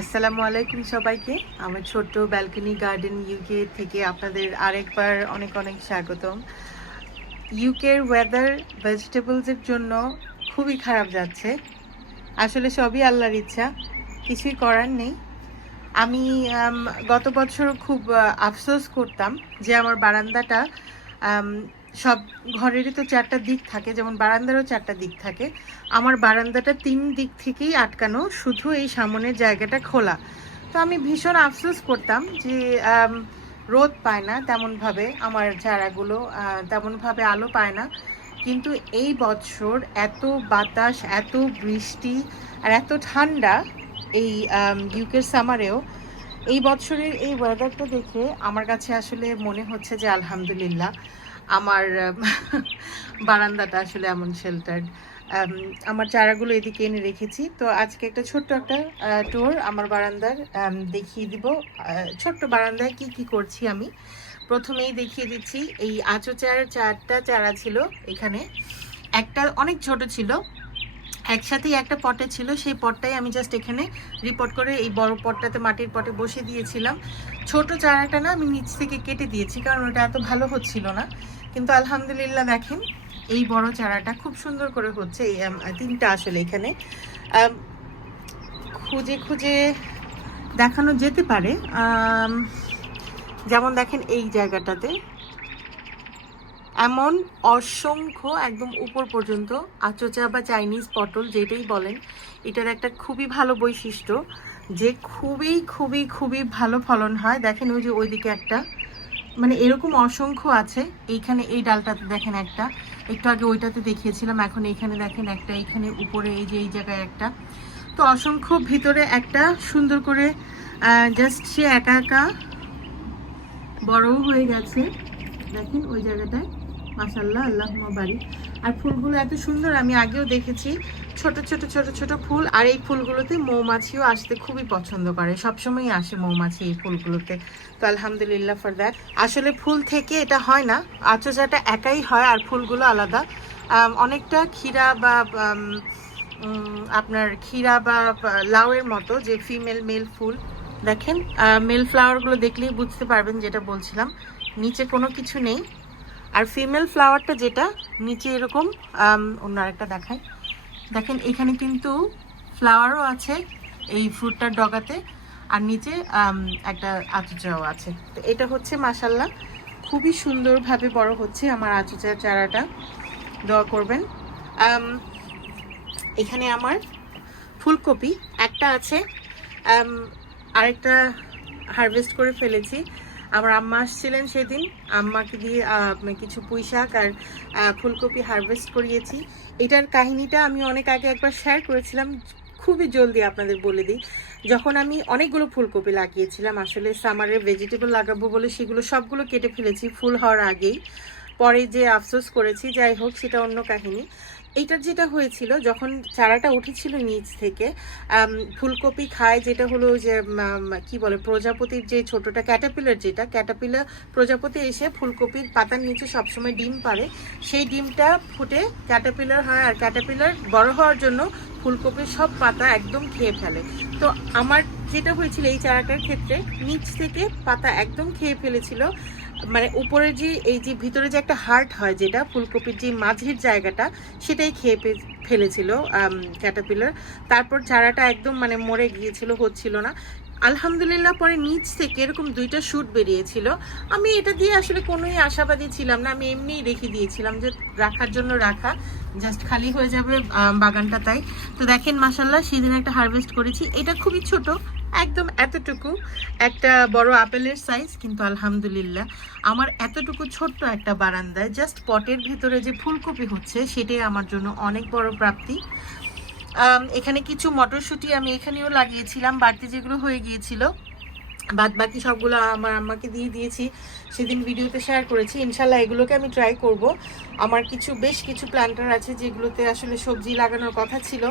আসসালামু আলাইকুম সবাইকে। আমার ছোট্ট ব্যালকনি গার্ডেন ইউকে থেকে আপনাদের আরেকবার অনেক অনেক স্বাগতম। ইউকের ওয়েদার ভেজিটেবলসের জন্য খুবই খারাপ যাচ্ছে। আসলে সবই আল্লাহর ইচ্ছা, কিছুই করার নেই। আমি গত বছর খুব আফসোস করতাম যে আমার বারান্দাটা সব ঘরেরই তো চারটা দিক থাকে, যেমন বারান্দারও চারটা দিক থাকে। আমার বারান্দাটা তিন দিক থেকেই আটকানো, শুধু এই সামনের জায়গাটা খোলা। তো আমি ভীষণ আফসোস করতাম যে রোদ পায় না তেমনভাবে আমার চারাগুলো তেমনভাবে আলো পায় না। কিন্তু এই বছর এত বাতাস, এত বৃষ্টি আর এত ঠান্ডা এই ইউকের সামারেও, এই বছরের এই ওয়েদারটা দেখে আমার কাছে আসলে মনে হচ্ছে যে আলহামদুলিল্লাহ। আমার আম, বারান্দাটা আসলে এমন শেল্টার্ড আমার চারাগুলো এদিকে এনে রেখেছি। তো আজকে একটা ছোট্ট একটা ট্যুর আমার বারান্দার দেখিয়ে দিব। ছোট্ট বারান্দায় কি কি করছি আমি। প্রথমেই দেখিয়ে দিচ্ছি এই আচো চার চারটা চারা ছিল এখানে। একটা অনেক ছোট ছিল একসাথেই একটা পটে ছিল, সেই পটটাই আমি জাস্ট এখানে রিপোর্ট করে এই বড় পটটাতে মাটির পটে বসে দিয়েছিলাম। ছোট চারাটা না আমি নিচ থেকে কেটে দিয়েছি, কারণ ওটা এত ভালো হচ্ছিল না। কিন্তু আলহামদুলিল্লাহ দেখেন, এই বড় চারাটা খুব সুন্দর করে হচ্ছে, এই তিনটা আসলে এখানে। খুঁজে খুঁজে দেখানো যেতে পারে। যেমন দেখেন এই জায়গাটাতে। এমন অসংখ্য একদম উপর পর্যন্ত আচোচা বা চাইনিজ পটল যেটাই বলেন, এটার একটা খুবই ভালো বৈশিষ্ট্য যে খুবই খুবই খুবই ভালো ফলন হয়। দেখেন ওই যে ওইদিকে একটা মানে এরকম অসংখ্য আছে। এইখানে এই ডালটাতে দেখেন একটা, একটু আগে ওইটাতে দেখিয়েছিলাম, এখন এইখানে দেখেন একটা, এইখানে উপরে এই যে এই জায়গায় একটা। তো অসংখ্য ভিতরে একটা সুন্দর করে জাস্ট সে একা একা বড়ও হয়ে গেছে। দেখেন ওই জায়গাটায়। মাসাল্লাহ আল্লাহ বাড়ি আর ফুলগুলো এত সুন্দর, আমি আগেও দেখেছি। ছোট ছোট ছোট ছোট ফুল, আর এই ফুলগুলোতে মৌমাছিও আসতে খুবই পছন্দ করে। সবসময় আসে মৌমাছি এই ফুলগুলোতে। তো আলহামদুলিল্লাহ ফর দ্যাট আসলে ফুল থেকে এটা হয় না আচোচাটা একাই হয়, আর ফুলগুলো আলাদা। অনেকটা ক্ষীরা বা আপনার ক্ষীরা বা লাউয়ের মতো যে ফিমেল মেল ফুল। দেখেন মেল ফ্লাওয়ারগুলো দেখলেই বুঝতে পারবেন যেটা বলছিলাম। নিচে কোনো কিছু নেই। আর ফিমেল ফ্লাওয়ারটা যেটা, নিচে এরকম অন্য আরেকটা দেখায় দেখেন, এখানে কিন্তু ফ্লাওয়ারও আছে এই ফ্রুটটার ডগাতে, আর নিচে একটা আচুচাও আছে। তো এটা হচ্ছে মাসাল্লাহ খুবই সুন্দরভাবে বড় হচ্ছে আমার আচুচা চারাটা। দোয়া করবেন। এখানে আমার ফুলকপি, একটা আছে আরেকটা হারভেস্ট করে ফেলেছি। আমার আম্মা আসছিলেন সেদিন। আম্মাকে দিয়ে কিছু পুঁই শাক আর ফুলকপি হারভেস্ট করিয়েছি। এটার কাহিনীটা আমি অনেক আগে একবার শেয়ার করেছিলাম। খুবই জলদি আপনাদের বলে দিই। যখন আমি অনেকগুলো ফুলকপি লাগিয়েছিলাম, আসলে সামারে ভেজিটেবল লাগাবো বলে সেগুলো সবগুলো কেটে ফেলেছি, ফুল হওয়ার আগেই। পরে যে আফসোস করেছি, যাই হোক, সেটা অন্য কাহিনী। এইটার যেটা হয়েছিল, যখন চারাটা উঠেছিল নিচ থেকে ফুলকপি খায়, যেটা হলো যে কি বলে, প্রজাপতির যে ছোটটা ক্যাটাপিলার যেটা ক্যাটাপিলার প্রজাপতি এসে ফুলকপির পাতার নিচে সবসময় ডিম পারে সেই ডিমটা ফুটে ক্যাটাপিলার হয়, আর ক্যাটাপিলার বড় হওয়ার জন্য ফুলকপির সব পাতা একদম খেয়ে ফেলে। তো আমার যেটা হয়েছিল এই চারাটার ক্ষেত্রে, নিচ থেকে পাতা একদম খেয়ে ফেলেছিল। মানে উপরে যে, এই যে ভিতরে যে একটা হার্ট হয় যেটা, ফুলকপির যে মাঝের জায়গাটা, সেটাই খেয়ে ফেলেছিল ক্যাটাপিলার তারপর চারাটা একদম মানে মরে গিয়েছিল, হচ্ছিল না। আলহামদুলিল্লাহ পরে নিচ থেকে এরকম দুইটা শুট বেরিয়েছিল। আমি এটা দিয়ে আসলে কোনোই আশাবাদী ছিলাম না। আমি এমনিই রেখে দিয়েছিলাম যে, রাখার জন্য রাখা জাস্ট খালি হয়ে যাবে বাগানটা তাই। তো দেখেন মাসাল্লাহ সেদিন একটা হারভেস্ট করেছি। এটা খুবই ছোট একদম এতটুকু একটা বড় আপেলের সাইজ কিন্তু আলহামদুলিল্লাহ আমার এতটুকু ছোট্ট একটা বারান্দায় জাস্ট পটের ভেতরে যে ফুলকপি হচ্ছে, সেটাই আমার জন্য অনেক বড় প্রাপ্তি। এখানে কিছু মটরশুঁটি আমি এখানেও লাগিয়েছিলাম, বাড়তি যেগুলো হয়ে গিয়েছিল। বাদ বাকি সবগুলো আমার আম্মাকে দিয়ে দিয়েছি, সেদিন ভিডিওতে শেয়ার করেছি। ইনশাল্লাহ এগুলোকে আমি ট্রাই করব। আমার কিছু, বেশ কিছু প্ল্যান্টার আছে যেগুলোতে আসলে সবজি লাগানোর কথা ছিল,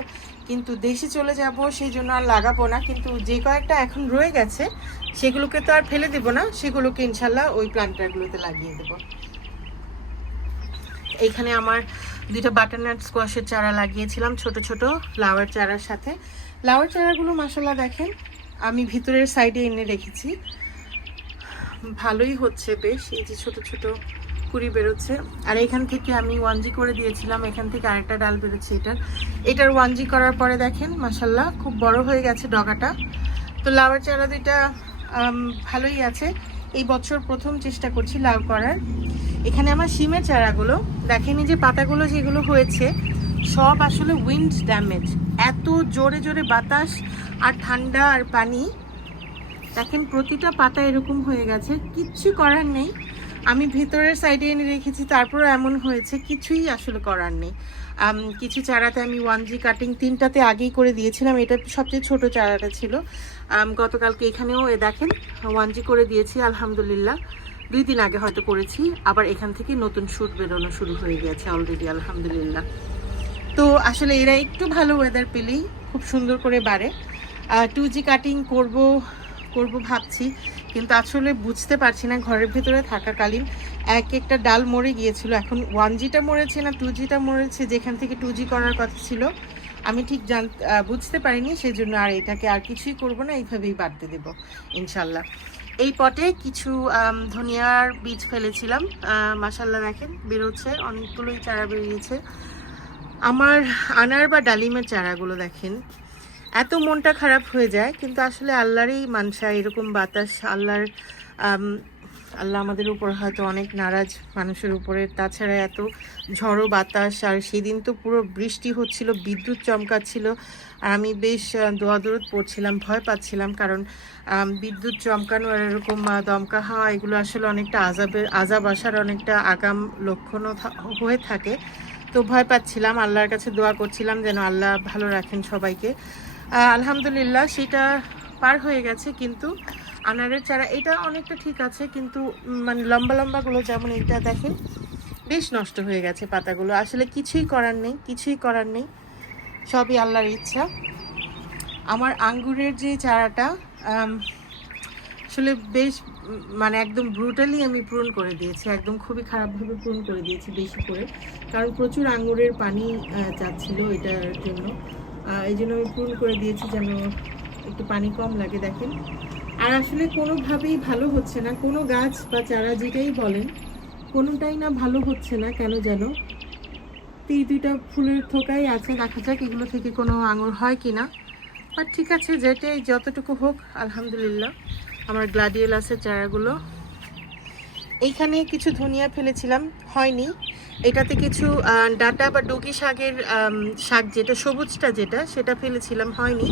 কিন্তু দেশে চলে যাব সেই জন্য আর লাগাবো না। কিন্তু যে কয়েকটা এখন রয়ে গেছে, সেগুলোকে তো আর ফেলে দেবো না। সেগুলোকে ইনশাল্লাহ ওই প্ল্যান্টারগুলোতে লাগিয়ে দেবো। এইখানে আমার দুইটা বাটারনাট স্কোয়াশের চারা লাগিয়েছিলাম, ছোট ছোট ফ্লাওয়ার চারার সাথে। ফ্লাওয়ার চারাগুলো মাসাল্লাহ দেখেন আমি ভিতরের সাইডে এনে রেখেছি। ভালোই হচ্ছে বেশ, এই যে ছোট ছোট কুড়ি বেরোচ্ছে। আর এখান থেকে আমি ওয়ানজি করে দিয়েছিলাম, এখান থেকে আরেকটা ডাল বেরোচ্ছে এটার। এটার ওয়ানজি করার পরে দেখেন মাসাল্লাহ খুব বড় হয়ে গেছে ডগাটা। তো লাউয়ের চারা দুইটা ভালোই আছে। এই বছর প্রথম চেষ্টা করছি লাউ করার। এখানে আমার শিমের চারাগুলো, দেখেনি যে পাতাগুলো যেগুলো হয়েছে সব আসলে উইন্ড ড্যামেজ এত জোরে জোরে বাতাস আর ঠান্ডা আর পানি। দেখেন, প্রতিটা পাতা এরকম হয়ে গেছে। কিচ্ছু করার নেই। আমি ভেতরের সাইডে এনে রেখেছি, তারপরও এমন হয়েছে। কিছুই আসলে করার নেই। কিছু চারাতে আমি ওয়ান জি কাটিং তিনটাতে আগেই করে দিয়েছিলাম। এটা সবচেয়ে ছোট চারাটা ছিল। গতকালকে এখানেও এ দেখেন ওয়ান জি করে দিয়েছি, আলহামদুলিল্লাহ। দুই দিন আগে হয়তো করেছি। আবার এখান থেকে নতুন শ্যুট বেরোনো শুরু হয়ে গেছে অলরেডি আলহামদুলিল্লাহ। তো আসলে এরা একটু ভালো ওয়েদার পেলেই খুব সুন্দর করে বাড়ে। টু জি কাটিং করব করব ভাবছি, কিন্তু আসলে বুঝতে পারছি না ঘরের ভেতরে থাকাকালীন এক একটা ডাল মরে গিয়েছিল, এখন ওয়ান জিটা মরেছে না টু জিটা মরেছে, যেখান থেকে টু জি করার কথা ছিল। আমি ঠিক জান বুঝতে পারিনি সেই জন্য আর এটাকে আর কিছুই করব না, এইভাবেই বাড়তে দেবো, ইনশাল্লাহ। এই পটে কিছু ধনিয়ার বীজ ফেলেছিলাম। মাসাল্লাহ দেখেন, বেরোচ্ছে, অনেকগুলোই চারা বেরিয়েছে। আমার আনার বা ডালিমের চারাগুলো দেখেন, এত মনটা খারাপ হয়ে যায়, কিন্তু আসলে আল্লাহরই মানসা, এরকম বাতাস, আল্লাহর আল্লাহ আমাদের উপর হয়তো অনেক নারাজ মানুষের উপরে। তাছাড়া এত ঝড়ো বাতাস, আর সেদিন তো পুরো বৃষ্টি হচ্ছিল, বিদ্যুৎ চমকাচ্ছিল, আর আমি বেশ দোয়াদরদ পড়ছিলাম, ভয় পাচ্ছিলাম, কারণ বিদ্যুৎ চমকানো আর এরকম দমকা হাওয়া, এগুলো আসলে অনেকটা আজাবের আজাব আসার অনেকটা আগাম লক্ষণও হয়ে থাকে। তো ভয় পাচ্ছিলাম, আল্লাহর কাছে দোয়া করছিলাম যেন আল্লাহ ভালো রাখেন সবাইকে। আলহামদুলিল্লাহ সেটা পার হয়ে গেছে, কিন্তু আনারের চারা, এটা অনেকটা ঠিক আছে, কিন্তু মানে লম্বা লম্বাগুলো যেমন এটা দেখেন, বেশ নষ্ট হয়ে গেছে পাতাগুলো। আসলে কিছুই করার নেই, কিছুই করার নেই, সবই আল্লাহর ইচ্ছা। আমার আঙ্গুরের যে চারাটা আসলে বেশ মানে একদম ব্রুটালি আমি পূরণ করে দিয়েছি একদম খুবই খারাপভাবে পূরণ করে দিয়েছি বেশি করে। কারণ প্রচুর আঙুরের পানি আহ, চাচ্ছিল এটার জন্য। এই জন্য আমি পূরণ করে দিয়েছি যেন একটু পানি কম লাগে দেখেন। আর আসলে কোনোভাবেই ভালো হচ্ছে না। কোনো গাছ বা চারা যেটাই বলেন কোনোটাই না ভালো হচ্ছে না কেন যেন। তো দুইটা ফুলের থোকাই আছে দেখা যাক এগুলো থেকে কোনো আঙুর হয় কি না বাট ঠিক আছে যেটাই যতটুকু হোক আলহামদুলিল্লাহ। আমার গ্লাডিয়েলাসের চারাগুলো। এইখানে কিছু ধনিয়া ফেলেছিলাম, হয়নি। এটাতে কিছু ডাটা বা ডুকি শাকের শাক যেটা, সবুজটা যেটা, সেটা ফেলেছিলাম, হয়নি।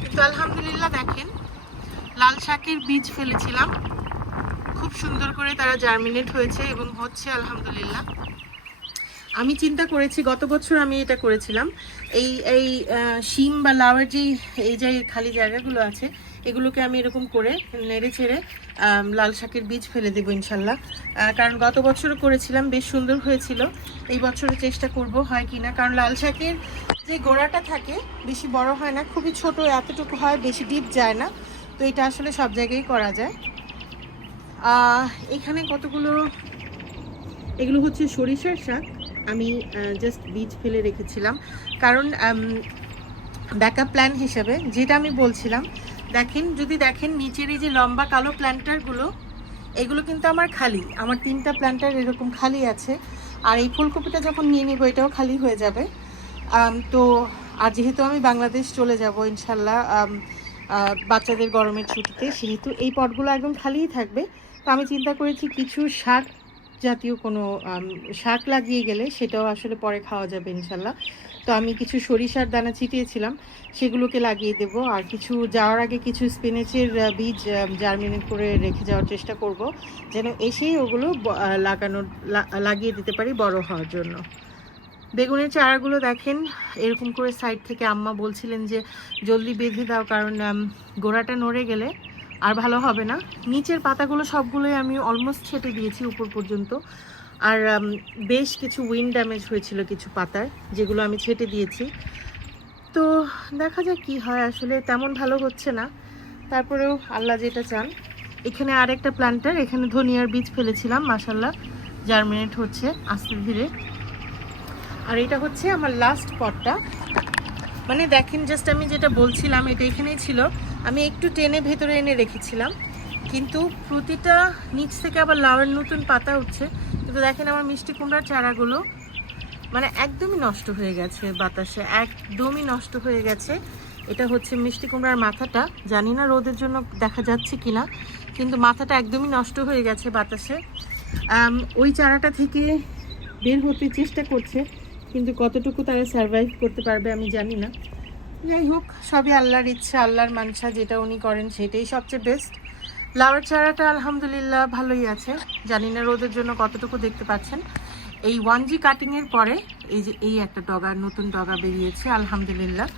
কিন্তু আলহামদুলিল্লাহ দেখেন, লাল শাকের বীজ ফেলেছিলাম। খুব সুন্দর করে তারা জার্মিনেট হয়েছে এবং হচ্ছে আলহামদুলিল্লাহ। আমি চিন্তা করেছি, গত বছর আমি এটা করেছিলাম। এই এই শিম বা লাউয়ের যে, এই যে খালি জায়গাগুলো আছে এগুলোকে আমি এরকম করে নেড়ে ছেড়ে লাল শাকের বীজ ফেলে দেবো ইনশাল্লাহ। কারণ গত বছরও করেছিলাম, বেশ সুন্দর হয়েছিল। এই বছরও চেষ্টা করব, হয় কি না? কারণ লাল শাকের যে গোড়াটা থাকে, বেশি বড় হয় না, খুবই ছোট, এতটুকু হয়, বেশি ডিপ যায় না। তো এটা আসলে সব জায়গায় করা যায়। এখানে কতগুলো, এগুলো হচ্ছে সরিষার শাক। আমি জাস্ট বীজ ফেলে রেখেছিলাম। কারণ ব্যাকআপ প্ল্যান হিসেবে, যেটা আমি বলছিলাম দেখেন, যদি দেখেন নিচের এই যে লম্বা কালো প্ল্যান্টারগুলো এগুলো কিন্তু আমার খালি। আমার তিনটা প্ল্যান্টার এরকম খালি আছে। আর এই ফুলকপিটা যখন নিয়ে নিব, এটাও খালি হয়ে যাবে। তো, আর যেহেতু আমি বাংলাদেশ চলে যাব, ইনশাল্লাহ বাচ্চাদের গরমের ছুটিতে, সেহেতু এই পটগুলো একদম খালিই থাকবে। তো আমি চিন্তা করেছি কিছু শাক জাতীয় কোনো শাক লাগিয়ে গেলে সেটাও আসলে পরে খাওয়া যাবে ইনশাল্লাহ। তো আমি কিছু সরিষার দানা ছিটিয়েছিলাম, সেগুলোকে লাগিয়ে দেব। আর কিছু, যাওয়ার আগে কিছু স্পিনেচের বীজ জার্মিনেট করে রেখে যাওয়ার চেষ্টা করব, যেন এসেই ওগুলো লাগানোর লাগিয়ে দিতে পারি বড় হওয়ার জন্য। বেগুনের চারাগুলো দেখেন, এরকম করে সাইড থেকে আম্মা বলছিলেন যে, জলদি বেঁধে দাও, কারণ গোড়াটা নড়ে গেলে আর ভালো হবে না। নিচের পাতাগুলো সবগুলোই আমি অলমোস্ট ছেটে দিয়েছি উপর পর্যন্ত। আর বেশ কিছু উইন্ড ড্যামেজ হয়েছিল কিছু পাতার, যেগুলো আমি ছেটে দিয়েছি। তো দেখা যাক কি হয়। আসলে তেমন ভালো হচ্ছে না। তারপরেও আল্লাহ যেটা চান। এখানে আরেকটা প্ল্যান্টার এখানে ধনিয়ার বীজ ফেলেছিলাম মাসাল্লাহ জার্মিনেট হচ্ছে আস্তে ধীরে। আর এটা হচ্ছে আমার লাস্ট পটটা মানে দেখেন জাস্ট আমি যেটা বলছিলাম, এটা এখানেই ছিল। আমি একটু টেনে ভেতরে এনে রেখেছিলাম। কিন্তু প্রতিটা নিচ থেকে আবার লাউয়ের নতুন পাতা উঠছে। কিন্তু দেখেন আমার মিষ্টি কুমড়ার চারাগুলো মানে একদমই নষ্ট হয়ে গেছে বাতাসে, একদমই নষ্ট হয়ে গেছে। এটা হচ্ছে মিষ্টি কুমড়ার মাথাটা। জানি না রোদের জন্য দেখা যাচ্ছে কিনা, কিন্তু মাথাটা একদমই নষ্ট হয়ে গেছে বাতাসে। ওই চারাটা থেকে বের হতে চেষ্টা করছে, কিন্তু কতটুকু তারা সার্ভাইভ করতে পারবে আমি জানি না। যাই হোক, সবই আল্লাহর ইচ্ছা, আল্লাহর মানসা, যেটা উনি করেন সেটাই সবচেয়ে বেস্ট লাউয়ের চারাটা আলহামদুলিল্লাহ ভালোই আছে। জানি না রোদের জন্য কতটুকু দেখতে পাচ্ছেন। এই ওয়ান জি কাটিংয়ের পরে এই যে এই একটা ডগা, নতুন ডগা বেরিয়েছে, আলহামদুলিল্লাহ।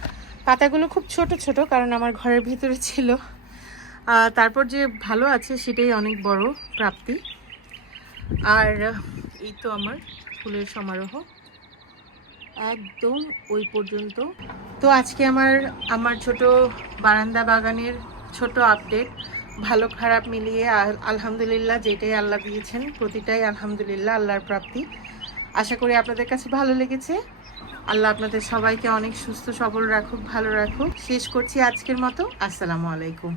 পাতাগুলো খুব ছোট ছোট, কারণ আমার ঘরের ভিতরে ছিল। তারপর যে ভালো আছে সেটাই অনেক বড় প্রাপ্তি। আর এই তো আমার ফুলের সমারোহ। একদম ওই পর্যন্ত। তো আজকে আমার আমার ছোট বারান্দা বাগানের ছোট আপডেট ভালো খারাপ মিলিয়ে আলহামদুলিল্লাহ যেটাই আল্লাহ দিয়েছেন, প্রতিটাই আলহামদুলিল্লাহ আল্লাহর প্রাপ্তি। আশা করি আপনাদের কাছে ভালো লেগেছে। আল্লাহ আপনাদের সবাইকে অনেক সুস্থ, সবল রাখুক, ভালো রাখুক। শেষ করছি আজকের মতো। আসসালামু আলাইকুম।